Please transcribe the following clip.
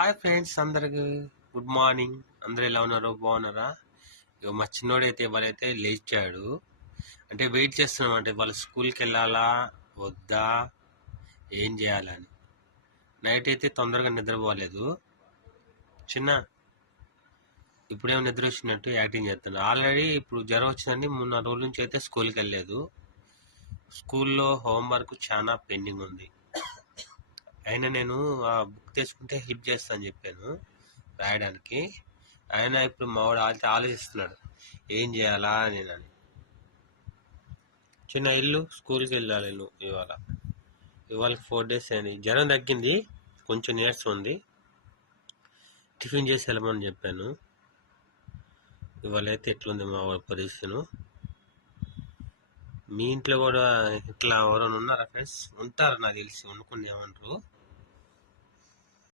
Hi friends, అందరికి good morning. అందరు ఎలా ఉన్నారు? బాగున్నారా? ఇక మా చిన్నోడైతే వాళ్ళైతే లేచాడు. అంటే వెయిట్ చేస్తున్నాం, అంటే వాళ్ళ స్కూల్కి వెళ్ళాలా వద్దా, ఏం చేయాలని. నైట్ అయితే తొందరగా నిద్రపోలేదు. చిన్న ఇప్పుడేమో నిద్ర వచ్చినట్టు యాక్టింగ్ చేస్తాను. ఆల్రెడీ ఇప్పుడు జ్వరం వచ్చిందని 3 రోజుల నుంచి అయితే స్కూల్కి వెళ్ళలేదు. స్కూల్లో హోంవర్క్ చాలా పెండింగ్ ఉంది. అయినా నేను ఆ బుక్ తెచ్చుకుంటే హెల్ప్ చేస్తాను చెప్పాను రాయడానికి. ఆయన ఇప్పుడు మావాడు ఆలోచిస్తున్నాడు ఏం చేయాలా నేనని. చిన్న ఇల్లు స్కూల్కి వెళ్ళాలి నువ్వు. ఇవాళ 4 days అయింది. జ్వరం తగ్గింది, కొంచెం నీరసం ఉంది. టిఫిన్ చేసి వెళ్ళమని చెప్పాను. ఇవాళ అయితే ఎట్లుంది మా వాడి పరిస్థితి. మీ ఇంట్లో కూడా ఇట్లా ఎవరైనా ఉన్నారా ఫ్రెండ్స్? ఉంటారు నాకు తెలిసి, వండుకుని ఏమంటారు.